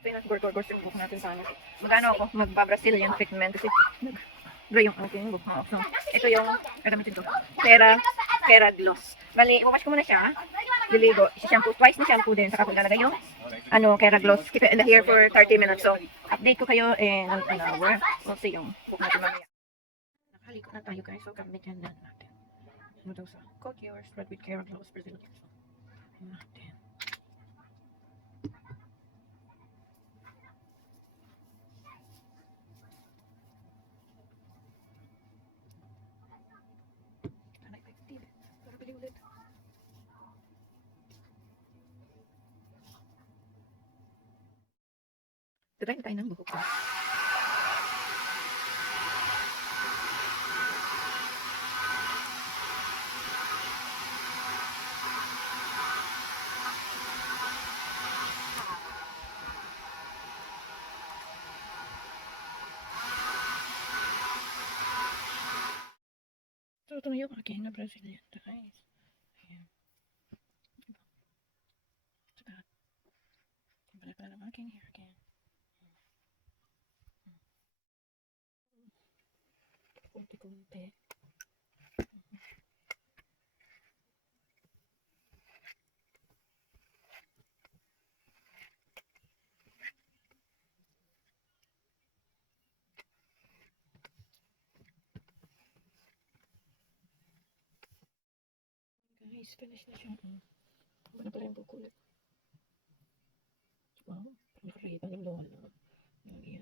So yun, gor-gor-gor yung buhok natin sana. Magano ako, magba-Brazilian treatment kasi nag-dry yung aking buhok. So, ito yung gagamitin ko. Kera gloss. Bali, wawash ko muna siya. Liligo. Shampoo. Twice na shampoo din. Saka ko ilalagay yung Kera gloss. Keep it in the hair for 30 minutes. So, update ko kayo in an hour. We'll see yung buhok natin mamaya. Nakahalik na tayo guys. So, gamitin na natin. Ano daw sa Coat Your Spread with Kera Gloss Brazilian Keratin natin. Try na tayo ng buhok ko. So, ito na yung aking na Brazilian guys. Ayan. Saka, balik na ng aking hair again. Kunti-kunti. Guys, finish na siya. Iba na pala yung bukulit. Wow, parang nakakita ng lola. Yan.